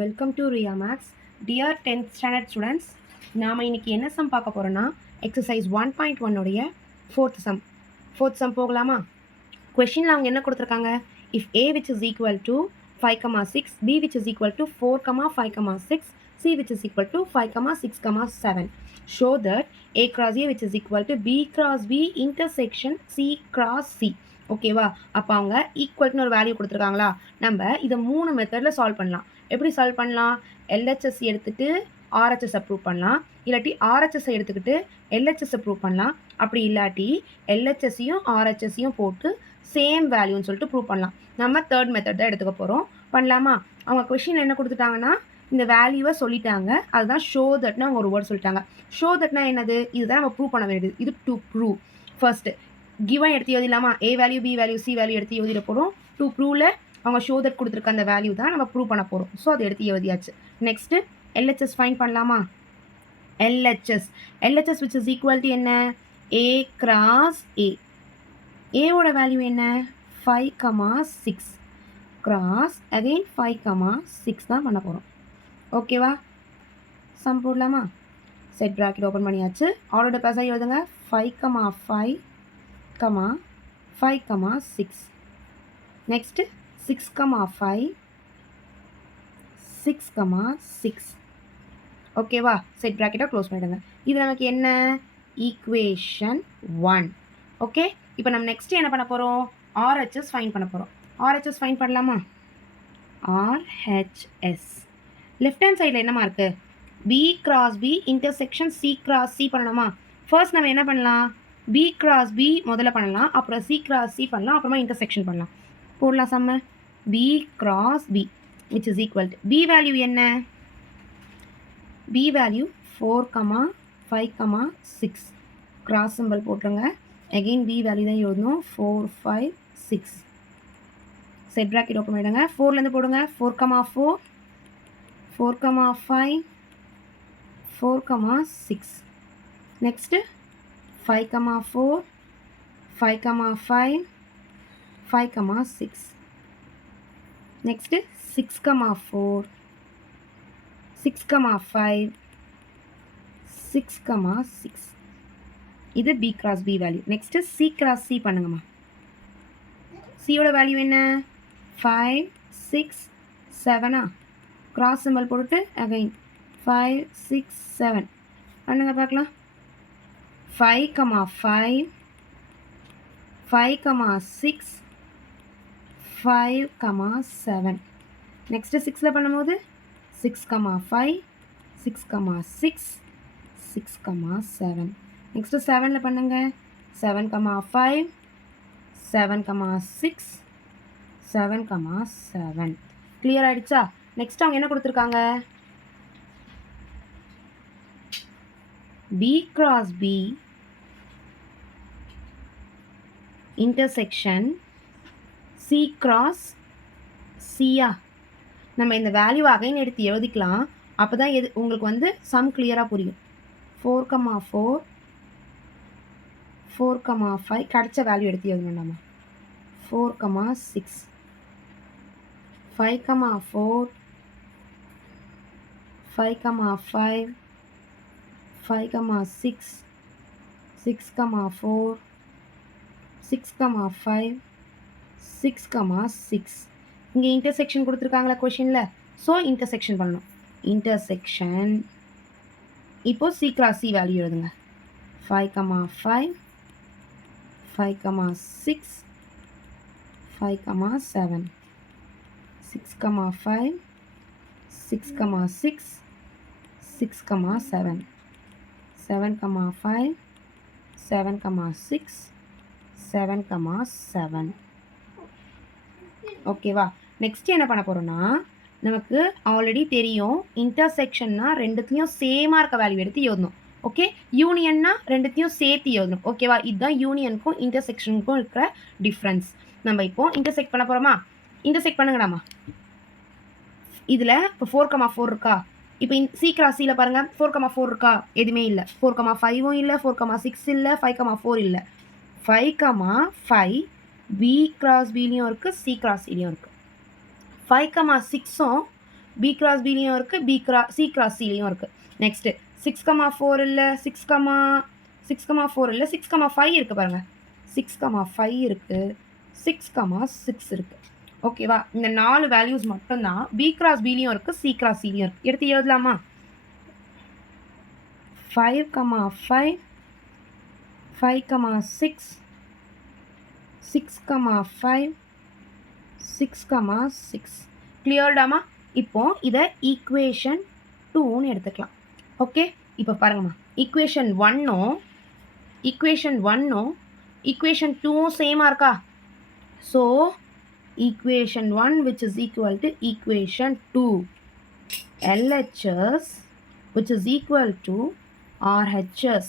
Welcome to Riya maths. Dear 10th standard students, நாம் இன்னைக்கு என்ன சம் பார்க்க போகிறோன்னா எக்ஸசைஸ் 1.1 உடைய ஃபோர்த் சம் போகலாமா? கொஷினில் அவங்க என்ன கொடுத்துருக்காங்க? If A which is equal to 5,6, B which is equal to 4,5,6, C which is equal to 5,6,7 show that A cross A which is equal to B cross B intersection C cross C. ஓகேவா? அப்போ அவங்க ஈக்குவல்னு ஒரு value கொடுத்துருக்காங்களா? நம்ம இதை 3 மெத்தடில் solve பண்ணலாம். எப்படி சால்வ் பண்ணலாம்? எல்ஹெச்எஸ் எடுத்துகிட்டு ஆர்ஹெச்எஸ் ப்ரூவ் பண்ணலாம், இல்லாட்டி ஆர்ஹெச்எஸ்ஸை எடுத்துக்கிட்டு எல்ஹெச்எஸ்ஸை ப்ரூவ் பண்ணலாம். அப்படி இல்லாட்டி எல்ஹெச்எஸ்ஸையும் ஆர்ஹெச்எஸ்ஸையும் போட்டு சேம் வேல்யூன்னு சொல்லிட்டு ப்ரூவ் பண்ணலாம். நம்ம தேர்ட் மெத்தட் தான் எடுத்துக்க போகிறோம். பண்ணலாமா? அவங்க கொஷின் என்ன கொடுத்துட்டாங்கன்னா இந்த வேல்யூவை சொல்லிட்டாங்க. அதுதான் ஷோ தட்னா அவங்க ஒரு வேர்ட் சொல்லிட்டாங்க. ஷோ தட்னா என்னது? இதுதான் நம்ம ப்ரூவ் பண்ண வேண்டியது. இது டு ப்ரூவ். ஃபர்ஸ்ட்டு கிவன் எடுத்து எழுதிடலாமா? A value, B value, C value எடுத்து எழுதிட போகிறோம். டு ப்ரூவில் அவங்க ஷோ தட் கொடுத்துருக்க அந்த வேல்யூ தான் நம்ம ப்ரூவ் பண்ண போகிறோம். ஸோ அதை எடுத்து எழுதியாச்சு. நெக்ஸ்ட்டு எல்ஹெச்எஸ் ஃபைன் பண்ணலாமா? LHS which is equal to என்ன? A cross A. ஏவோட வேல்யூ என்ன? 5,6 கிராஸ் அகெயின் 5,6 தான் பண்ண போகிறோம். ஓகேவா? சம் போடலாமா? செட் ப்ராக்கெட் ஓப்பன் பண்ணியாச்சு. ஆலோட பேஸாக எழுதுங்க. 5,5, 5,6. நெக்ஸ்ட்டு 6,5, 6,6. ஓகேவா? செட் ப்ராக்கெட்டாக க்ளோஸ் பண்ணிடுங்க. இது நமக்கு என்ன? ஈக்குவேஷன் 1. ஓகே, இப்போ நம்ம நெக்ஸ்ட்டு என்ன பண்ண போகிறோம்? ஆர்ஹெச்எஸ் ஃபைன் பண்ண போகிறோம். ஆர்ஹெச்எஸ் ஃபைன் பண்ணலாமா? ஆர்ஹெச்எஸ் லெஃப்ட் ஹேண்ட் சைடில் என்னமா இருக்குது? B cross B intersection C cross C பண்ணணுமா? ஃபர்ஸ்ட் நம்ம என்ன பண்ணலாம்? பி கிராஸ் பி முதல்ல பண்ணலாம், அப்புறம் சி கிராஸ் சி பண்ணலாம், அப்புறமா இன்டர்செக்ஷன் பண்ணலாம். போடலாம் சம்ம. B cross B which is equal to B value என்ன? B value 4,5,6. கிராஸ் சிம்பிள் போட்டுருங்க. அகெயின் பி வேல்யூ தான் எழுதணும். 4, 5, 6. செட் ப்ராக்கெட் ஓப்பன் பண்ணிடுங்க. 4லேருந்து போடுங்க. 4,4, 4,5, 4,6. நெக்ஸ்ட்டு 5,4, 5,5, 5,6. நெக்ஸ்ட்டு 6,4, 6,5, 6,6. இது B cross B value. Next C cross C பண்ணுங்கம்மா. சியோட வேல்யூ என்ன? 5, 6, 7. கிராஸ் சிம்பிள் போட்டுட்டு அகைன் 5, 6, 7 பண்ணுங்க பார்க்கலாம். 5,5, 5,6, 5,7. நெக்ஸ்ட்டு 6ல் பண்ணும்போது 6,5, 6,6, 6,7. நெக்ஸ்ட்டு 7ல் பண்ணுங்க. 7,5, 7,6, 7,7. கிளியர் ஆகிடுச்சா? நெக்ஸ்ட் அவங்க என்ன கொடுத்துருக்காங்க? B cross B intersection C cross சியா. நம்ம இந்த வேல்யூ அகைன் எடுத்து எழுதிக்கலாம். அப்போ தான் உங்களுக்கு வந்து சம் கிளியராக புரியும். 4,4, 4,5 கிடச்ச வேல்யூ எடுத்து எழுதணும் நம்ம. 4,6, 5,4, 5,5, 5,6, 6,4, 6,5, 6,6. இங்கே இன்டர்செக்ஷன் கொடுத்துருக்காங்களா கொஷினில்? ஸோ இன்டர்செக்ஷன் பண்ணணும். இன்டர்செக்ஷன் இப்போது சி கிராஸ் சி வேல்யூ எழுதுங்க. 5,5, 5,6, 5,7. 6,5, 6,6, 6,7. 7,5, 7,6, 7,7. ஓகேவா? நெக்ஸ்ட் என்ன பண்ண போகிறோன்னா, நமக்கு ஆல்ரெடி தெரியும் இன்டர்செக்ஷன்னா ரெண்டுத்துலேயும் சேமாக இருக்க வேல்யூ எடுத்து எழுதணும். ஓகே, யூனியன்னா ரெண்டுத்தையும் சேர்த்து எழுதணும். ஓகேவா? இதுதான் யூனியனுக்கும் இன்டர்செக்ஷனுக்கும் இருக்கிற டிஃப்ரென்ஸ். நம்ம இப்போ இன்டர்செக்ட் பண்ண போகிறோமா? இன்டர்செக்ட் பண்ணுங்கடாமா. இதில் இப்போ 4,4 இருக்கா? இப்போ சி கிராஸ் சியில் பாருங்கள். 4,4 இருக்கா? எதுவுமே இல்லை. 4,5 இல்லை, 4,6 இல்லை, 5,4 இல்லை. 5,5 பி கிராஸ் பிலையும் இருக்குது, சி கிராஸ் சிலையும் இருக்குது. 5,6ம் பி கிராஸ் பிலையும் இருக்குது, சி கிராஸ் சிலையும் இருக்குது. நெக்ஸ்ட்டு 6,4 இல்லை, 6,4 இல்லை, 6,5 இருக்குது பாருங்கள். 6,5 இருக்குது, 6,6 இருக்குது. ஓகேவா? இந்த 4 வேல்யூஸ் மட்டும்தான் பி கிராஸ் பிலையும் இருக்குது, சி கிராஸ் சிலையும் இருக்குது. எடுத்து எழுதலாமா? 5,5, 5,6, 6,5, 6,6. கிளியர்டாமா? இப்போ இதை ஈக்குவேஷன் 2ன்னு எடுத்துக்கலாம். ஓகே, இப்போ பாருங்கம்மா, ஈக்குவேஷன் 1ம் ஈக்குவேஷன் 2ம் சேமாக இருக்கா? So equation 1 which is equal to equation 2, LHS which is equal to RHS.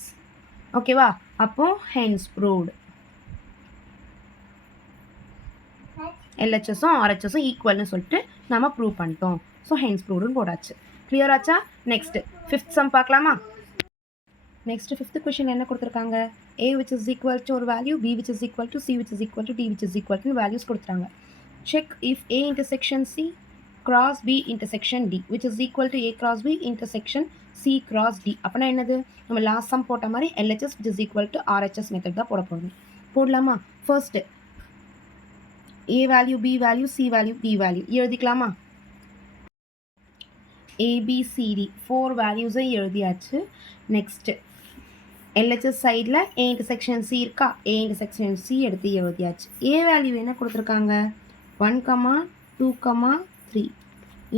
ஓகேவா? அப்போ hence proved. LHSம் RHSம் ஈக்குவல்னு சொல்லிட்டு நம்ம ப்ரூவ் பண்ணிட்டோம். So hence proved போடாச்சு. கிளியர் ஆச்சா? நெக்ஸ்ட் 5th சம் பார்க்கலாமா? நெக்ஸ்ட் 5th கொஷின் என்ன கொடுத்துருக்காங்க? A which is equal to ஒரு value, B which is equal to, C which is equal to, D which is equal to values கொடுத்துருக்காங்க. Check if A intersection C cross B intersection D which is equal to A cross B intersection C cross D. அப்போனா என்னது? நம்ம last some போட்ட மாதிரி LHS which is equal to RHS method தான் போட போகிறோம். போடலாமா? First A value, B value, C value, D value எழுதிக்கலாமா? ABCD 4 வேல்யூஸை எழுதியாச்சு. நெக்ஸ்ட் LHS சைடில் A intersection C இருக்கா? A intersection C எடுத்து எழுதியாச்சு. A வேல்யூ என்ன கொடுத்துருக்காங்க? 1, 2, 3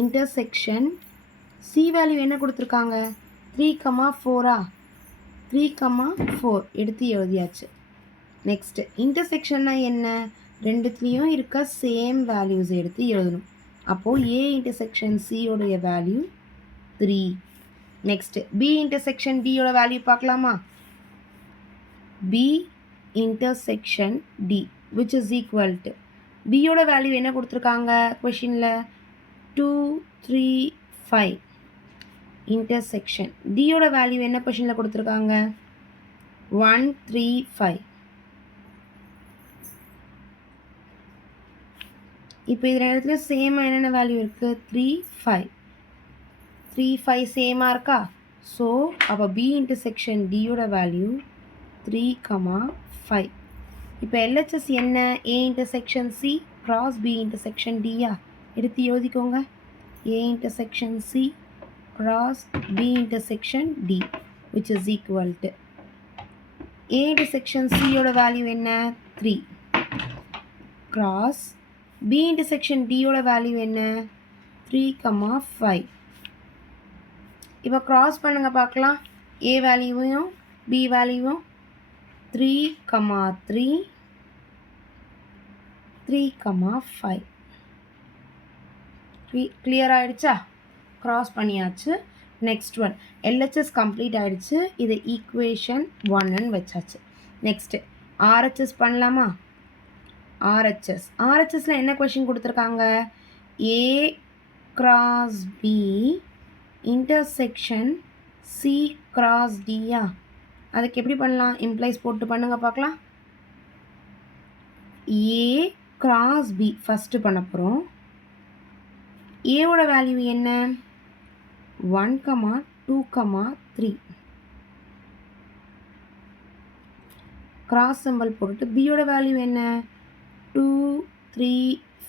இன்டர்செக்ஷன். சி வேல்யூ என்ன கொடுத்துருக்காங்க? 3, 4ஆ? 3, 4 எடுத்து எழுதியாச்சு. நெக்ஸ்ட் இன்டர்செக்ஷன்னா என்ன? ரெண்டுத்துலேயும் இருக்க சேம் வேல்யூஸ் எடுத்து எழுதணும். அப்போது ஏ இன்டர்செக்ஷன் சியோடைய வேல்யூ 3. நெக்ஸ்ட் பி இன்டர்செக்ஷன் டியோட வேல்யூ பார்க்கலாமா? B intersection D which is equal to, பியோட வேல்யூ என்ன கொடுத்துருக்காங்க கொஷினில்? 2, 3, 5 இன்டர்செக்ஷன். டியோட வேல்யூ என்ன கொஷினில் கொடுத்துருக்காங்க? 1, 3, 5. இப்போ இது ரெண்டுத்துல சேமாக என்னென்ன வேல்யூ இருக்குது? 3, 5. 3, 5 சேமாக இருக்கா? ஸோ அப்போ பி இன்டர்செக்ஷன் டியோட வேல்யூ 3, 5. இப்போ LHS என்ன? A intersection C cross B intersection Dயா? எடுத்து எழுதிக்கோங்க. A intersection C cross B intersection D which is equal to A intersection C யோட வேல்யூ என்ன? 3 cross B intersection D யோட வேல்யூ என்ன? 3, 5. இப்போ cross பண்ணுங்க பார்க்கலாம். A வேல்யூவையும் B வேல்யூவும் 3, 3, 5. கிளியர் ஆகிடுச்சா? க்ராஸ் பண்ணியாச்சு. நெக்ஸ்ட் ஒன் LHS கம்ப்ளீட் ஆகிடுச்சு. இது ஈக்குவேஷன் 1ன்னு வச்சாச்சு. நெக்ஸ்ட்டு RHS பண்ணலாமா? RHSல என்ன கொஷின் கொடுத்துருக்காங்க? A cross B intersection C cross Dயா? அதுக்கு எப்படி பண்ணலாம்? இம்ப்ளைஸ் போட்டு பண்ணுங்க பார்க்கலாம். A cross B ஃபஸ்ட்டு பண்ண போகிறோம். ஏவோட வேல்யூ என்ன? 1, 2, 3. கிராஸ் சிம்பிள் போட்டுட்டு பியோட வேல்யூ என்ன? 2, 3,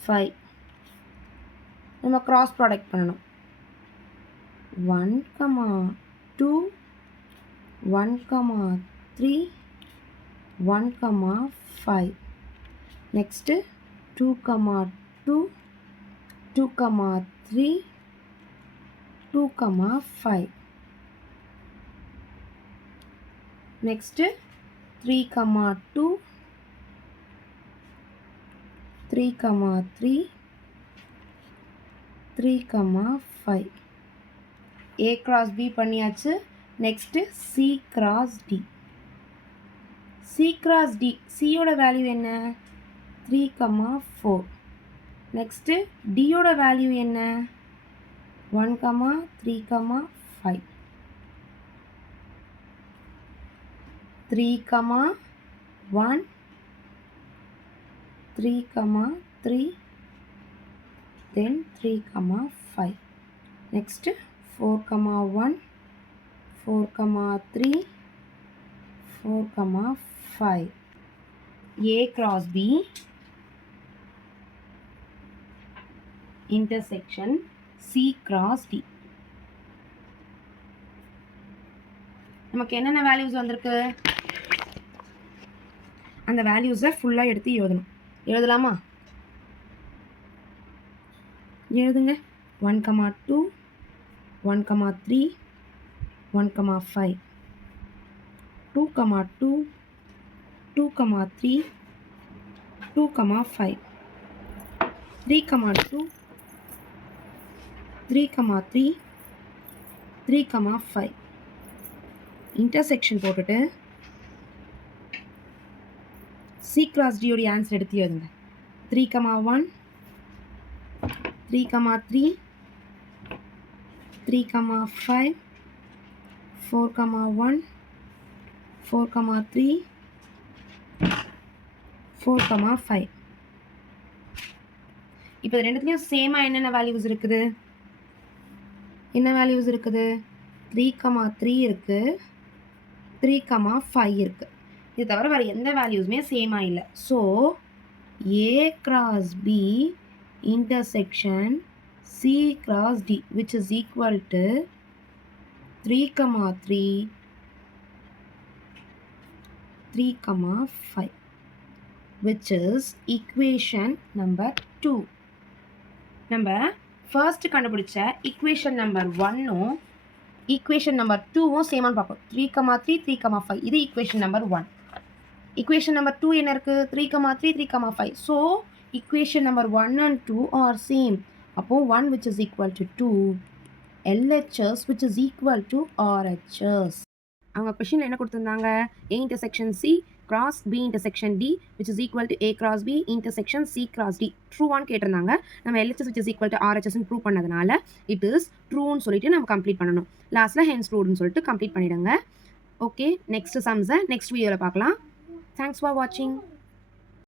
5. நம்ம கிராஸ் ப்ராடக்ட் பண்ணணும். 1, 2, 1, 3, 1, 5. Next 2, 2, 2, 3, 2, 5. Next 3, 2, 3, 3, 3, 5. A cross B பண்ணியாச்சு. Next C cross D. C cross D. C யோட வேல்யூ என்ன? 3, 4. நெக்ஸ்ட்டு D யோட வேல்யூ என்ன? 1, 3, 5. 3, 1, 3, 3, then 3, 5. Next 4,1 4,3 4,5 A cross B intersection C cross D. நமக்கு என்னென்ன வேல்யூஸ் வந்திருக்கு? அந்த வேல்யூஸை ஃபுல்லாக எடுத்து எழுதணும். எழுதலாமா? எழுதுங்க. 1,2 1,3 1,5 2,2 2,3 2,5 3,2 3,3 3,5 இன்டர்செக்ஷன் போட்டுட்டு C cross D உடைய ஆன்சர் எடுத்து எழுதுங்க. 3,1 3,3 3,5 4,1 4,3 4,5. இப்போ ரெண்டுத்துலேயும் சேமாக என்னென்ன வேல்யூஸ் இருக்குது? என்ன வேல்யூஸ் இருக்குது? 3,3 இருக்குது, 3,5 இருக்குது. இது தவிர வேறு எந்த வேல்யூஸுமே சேமாக இல்லை. So A cross B intersection C cross D which is equal to 3,3 3,5 which is equation number 2. நம்ம ஃபர்ஸ்ட் கண்டுபிடிச்ச ஈக்குவேஷன் நம்பர் 1ம் ஈக்குவேஷன் நம்பர் 2ம் சேமான்னு பார்ப்போம். 3,3 3,5 இது ஈக்குவேஷன் நம்பர் 1. ஈக்குவேஷன் நம்பர் 2 என்ன இருக்குது? 3,3 3,5. So equation number 1 and 2 R same. அப்போது 1 which is equal to 2, LHS which is equal to RHS. அவங்க கொஷினில் என்ன கொடுத்துருந்தாங்க? A intersection C cross B intersection D which is equal to A cross B intersection C cross D. ட்ரூவான்னு கேட்டிருந்தாங்க. நம்ம LHS which is equal to RHSன்னு prove பண்ணதுனால it is ட்ரூன்னு சொல்லிட்டு நம்ம கம்ப்ளீட் பண்ணணும். லாஸ்ட்டில் ஹென்ஸ் ட்ரூன்னு சொல்லிட்டு கம்ப்ளீட் பண்ணிவிடுங்க. ஓகே, நெக்ஸ்ட் சம்ஸை நெக்ஸ்ட் வீடியோவில் பார்க்கலாம். தேங்க்ஸ் ஃபார் வாட்சிங்.